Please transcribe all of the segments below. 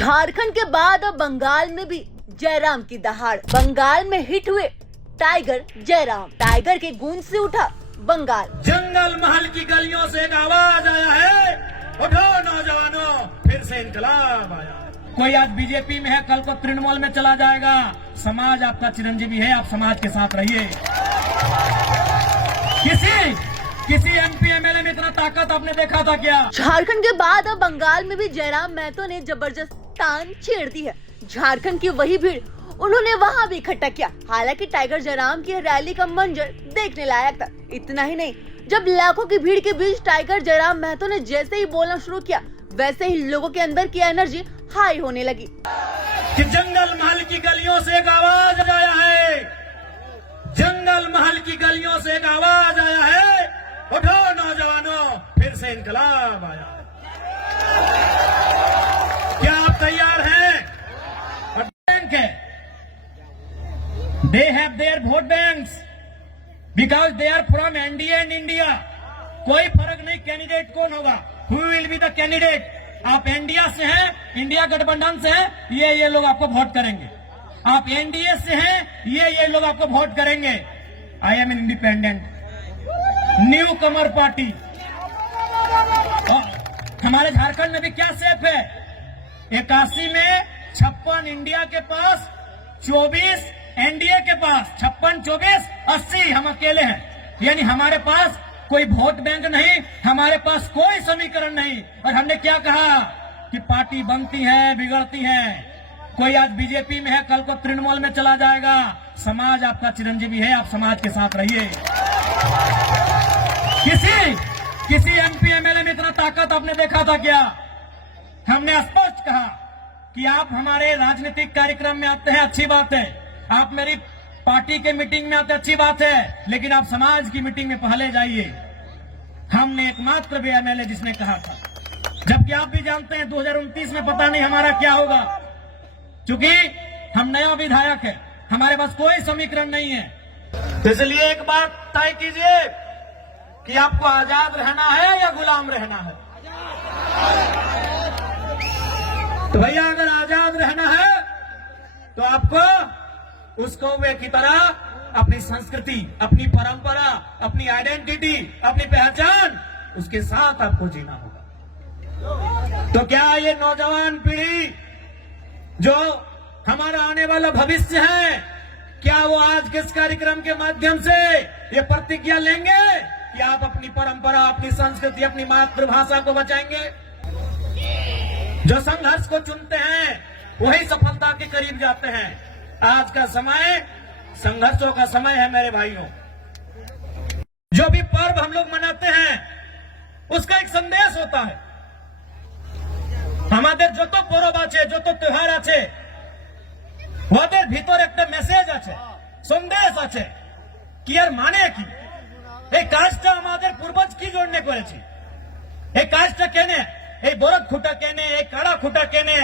झारखंड के बाद अब बंगाल में भी जयराम की दहाड़। बंगाल में हिट हुए टाइगर जयराम। टाइगर के गूंज से उठा बंगाल। जंगल महल की गलियों से एक आवाज आया है, उठो नौजवानों, फिर से इंकलाब आया। कोई आज बीजेपी में है, कल को तृणमूल में चला जाएगा। समाज आपका चिरंजीवी है, आप समाज के साथ रहिए। किसी एमपी एमएलए में इतना ताकत आपने देखा था क्या? झारखंड के बाद अब बंगाल में भी जयराम महतो ने जबरदस्त तान छेड़ दी है। झारखंड की वही भीड़ उन्होंने वहां भी इकट्ठा किया। हालांकि टाइगर जयराम की रैली का मंजर देखने लायक था। इतना ही नहीं, जब लाखों की भीड़ के बीच टाइगर जयराम महतो ने जैसे ही बोलना शुरू किया, वैसे ही लोगों के अंदर की एनर्जी हाई होने लगी। कि जंगल महल की गलियों से एक आवाज आया है, जंगल महल की गलियों से एक आवाज आया है, उठो नौजवानों, फिर से इंकलाब आया। क्या आप तैयार हैं? और बैंक है, they have their vote banks because they are from NDA and India. कोई फर्क नहीं कैंडिडेट कौन होगा, who will be the candidate. आप इंडिया से हैं, इंडिया गठबंधन से हैं, ये लोग आपको वोट करेंगे। आप एनडीए से हैं, ये लोग आपको वोट करेंगे। I am independent new Qamar party. हमारे झारखंड में भी क्या सेफ है? 81 में 56 इंडिया के पास, 24 एनडीए के पास। 56, 24, 80 हम अकेले हैं। यानी हमारे पास कोई वोट बैंक नहीं, हमारे पास कोई समीकरण नहीं। और हमने क्या कहा कि पार्टी बनती है, बिगड़ती है। कोई आज बीजेपी में है, कल को तृणमूल में चला जाएगा। समाज आपका चिरंजीवी है, आप समाज के साथ रहिए। किसी एमपी एमएलए में इतना ताकत आपने देखा था क्या? हमने स्पष्ट कहा कि आप हमारे राजनीतिक कार्यक्रम में आते हैं, अच्छी बात है। आप मेरी पार्टी के मीटिंग में आते, अच्छी बात है, लेकिन आप समाज की मीटिंग में पहले जाइए। हमने एकमात्र भी एमएलए जिसने कहा था, जबकि आप भी जानते हैं 2029 में पता नहीं हमारा क्या होगा, क्योंकि हम नया विधायक है, हमारे पास कोई समीकरण नहीं है। इसलिए एक बात तय कीजिए कि आपको आजाद रहना है या गुलाम रहना है। तो भैया अगर आजाद रहना है तो आपको उस कौवे की तरह अपनी संस्कृति, अपनी परंपरा, अपनी आइडेंटिटी, अपनी पहचान, उसके साथ आपको जीना होगा। तो क्या ये नौजवान पीढ़ी जो हमारा आने वाला भविष्य है, क्या वो आज के इस कार्यक्रम के माध्यम से ये प्रतिज्ञा लेंगे कि आप अपनी परंपरा, अपनी संस्कृति, अपनी मातृभाषा को बचाएंगे? जो संघर्ष को चुनते हैं वही सफलता के करीब जाते हैं। आज का समय संघर्षों का समय है मेरे भाइयों। जो भी पर्व हम लोग मनाते हैं उसका एक संदेश होता है। हमारे जो तो पर्व आछे, जो तो त्योहार आछे, ওদের ভিতর একটা মেসেজ আছে, সন্দেশ আছে কি আর মানে কি? এই কাজটা আমাদের পূর্বজ কি জন্য করেছে? এই কাজটা কেনে, এই বরদ খুঁটা কেনে, এই কাড়া খুঁটা কেনে,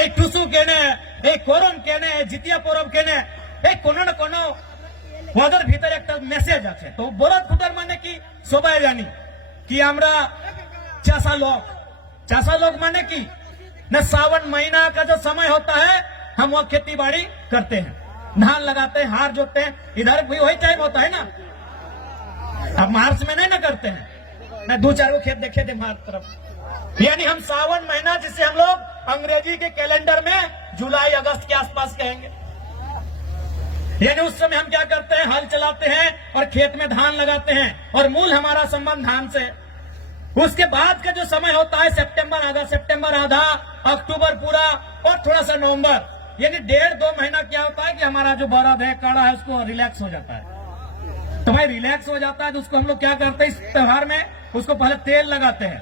এই টুসু কেনে, এই করম কেনে, জিতিয়া পরব কেনে, এই কোনো না কোনো ওদের ভিতরে একটা মেসেজ আছে। তো বরদ খুঁটার মানে কি সবাই জানি कि আমরা চাষা লোক মানে কি না, सावन महीना का जो समय होता है हम वो खेती बाड़ी करते हैं, धान लगाते हैं, हार जोतते हैं। इधर भी वही टाइम होता है ना। अब मार्च में नहीं ना करते हैं, मैं 2-4 खेत देखे थे मार्च तरफ। यानी हम सावन महीना, जिसे हम लोग अंग्रेजी के कैलेंडर में जुलाई अगस्त के आसपास कहेंगे, यानी उस समय हम क्या करते हैं, हल चलाते हैं और खेत में धान लगाते हैं, और मूल हमारा संबंध धान से। उसके बाद का जो समय होता है सितंबर आधा, सितंबर आधा, अक्टूबर पूरा और थोड़ा सा नवंबर, यानी 1.5-2 महीना क्या होता है कि हमारा जो बरद है, काड़ा है, उसको रिलैक्स हो जाता है। तो भाई रिलैक्स हो जाता है तो उसको हम लोग क्या करते हैं, इस त्योहार में उसको पहले तेल लगाते हैं।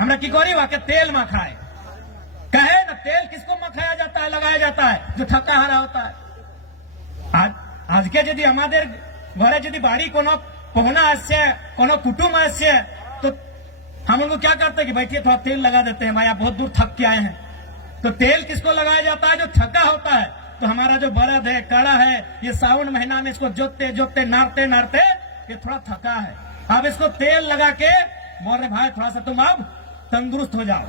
हमरा की करी वाके तेल मखाए कहे ना, तेल किसको मखाया जाता है, लगाया जाता है, जो थका हारा होता है। आज के यदि हमारे घरे यदि बाड़ी कोनो पहुना आसे, कोनो कुटुम आसे, तो हम उनको क्या करते हैं कि बैठिए थोड़ा तेल लगा देते हैं, भाई आप बहुत दूर थक के आए हैं। तो तेल किसको लगाया जाता है, जो थका होता है। तो हमारा जो बरद है, काड़ा है, ये सावन महीना में इसको जोतते जोतते नारते नारते ये थोड़ा थका है। अब इसको तेल लगा के बोल रहे भाई थोड़ा सा तुम अब तंदुरुस्त हो जाओ।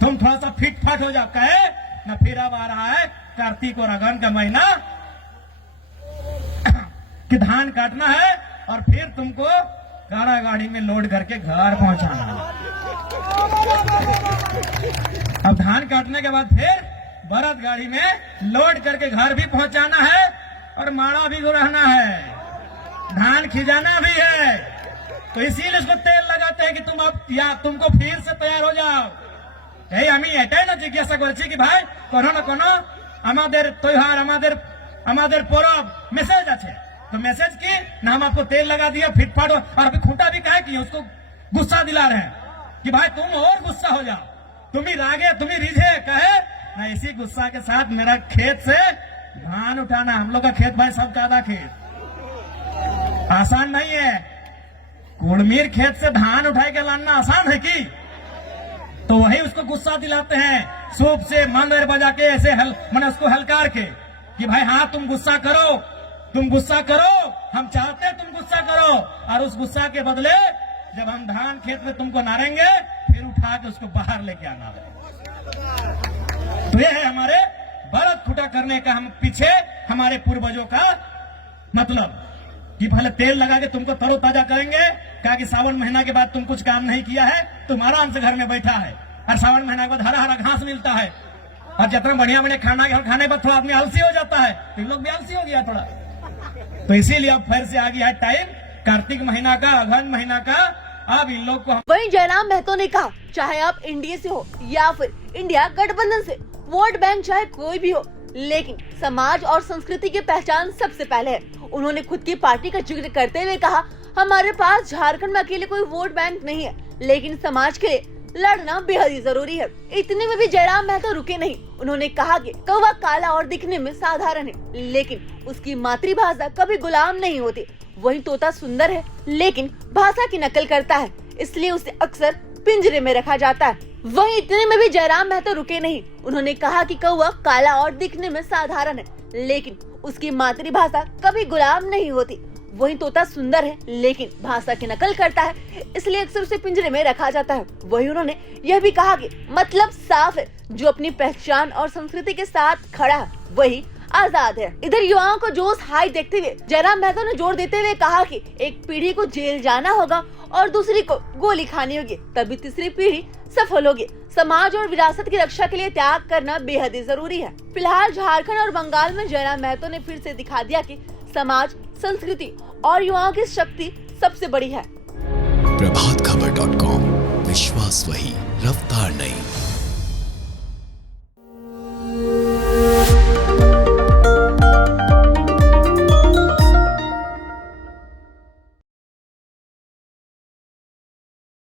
तुम थोड़ा सा फिट फाट हो जाओ। कहे ना फिर अब आ रहा है कार्तिक और अगन का महीना कि धान काटना है और फिर तुमको गाड़ा गाड़ी में लोड करके घर पहुंचाना है। अब धान काटने के बाद फिर बरत गाड़ी में लोड करके घर भी पहुंचाना है और माड़ा भी रहना है, धान खिजाना भी है। तो इसीलिए उसको तेल लगाते हैं कि तुम अब या तुमको फिर से तैयार हो जाओ। এই আমি এটাই না জিজ্ঞাসা করেছি কি ভাই কোনো না কোনো আমাদের त्योहार আমাদের পরব মেসেজ আছে, तो मैसेज की ना हम आपको तेल लगा दिया फिट फाट और अभी खूंटा भी काहे किए, उसको गुस्सा दिला रहे हैं कि भाई तुम और गुस्सा हो जाओ, तुम ही रागे तुम ही रिझे। कहे ना इसी गुस्सा के साथ मेरा खेत से धान उठाना, हम लोग का खेत भाई सब ज्यादा खेत आसान नहीं है। कुड़मीर खेत से धान उठाए के लाना आसान है कि? तो वही उसको गुस्सा दिलाते हैं सूप से मंदिर बजा के ऐसे मैंने उसको हलकार के कि भाई हाँ तुम गुस्सा करो, हम चाहते हैं तुम गुस्सा करो, और उस गुस्सा के बदले जब हम धान खेत में तुमको नारेंगे फिर उठा के उसको बाहर लेके आना है। तो ये है हमारे बरत खुटा करने का, हम पीछे हमारे पूर्वजों का मतलब कि पहले तेल लगा के तुमको तरोताजा करेंगे। कहा कि सावन महीना के बाद तुम कुछ काम नहीं किया है, तुम आराम से घर में बैठा है और सावन महीना के बाद हरा हरा घास मिलता है और जितना बढ़िया बढ़िया खाना खाने पर थोड़ा आदमी आलसी हो जाता है, तो इन लोग भी आलसी हो गया थोड़ा। तो इसीलिए अब फिर से आ गया है टाइम कार्तिक महीना का, अगहन महीना का। अब इन लोग को वहीं जयराम महतो ने कहा चाहे आप इंडिया से हो या फिर इंडिया गठबंधन से, वोट बैंक चाहे कोई भी हो, लेकिन समाज और संस्कृति की पहचान सबसे पहले है। उन्होंने खुद की पार्टी का जिक्र करते हुए कहा हमारे पास झारखंड में अकेले कोई वोट बैंक नहीं है, लेकिन समाज के लिए लड़ना बेहद ही जरूरी है। इतने में भी जयराम महतो रुके नहीं। उन्होंने कहा कि कौवा काला और दिखने में साधारण है, लेकिन उसकी मातृभाषा कभी गुलाम नहीं होती। वही तोता सुंदर है लेकिन भाषा की नकल करता है, इसलिए उसे अक्सर पिंजरे में रखा जाता है। वहीं इतने में भी जयराम महतो रुके नहीं। उन्होंने कहा कि कौवा काला और दिखने में साधारण है, लेकिन उसकी मातृभाषा कभी गुलाम नहीं होती। वही तोता सुंदर है लेकिन भाषा की नकल करता है, इसलिए अक्सर उसे पिंजरे में रखा जाता है। वही उन्होंने यह भी कहा कि मतलब साफ है, जो अपनी पहचान और संस्कृति के साथ खड़ा है वही आजाद है। इधर युवाओं को जोश हाई देखते हुए जयराम महतो ने जोर देते हुए कहा कि एक पीढ़ी को जेल जाना होगा और दूसरी को गोली खानी होगी, तभी तीसरी पीढ़ी सफल होगी। समाज और विरासत की रक्षा के लिए त्याग करना बेहद ही जरूरी है। फिलहाल झारखंड और बंगाल में जयराम महतो ने फिर से दिखा दिया कि समाज, संस्कृति और युवाओं की शक्ति सबसे बड़ी है। प्रभातखबर.com, विश्वास वही, रफ्तार नहीं।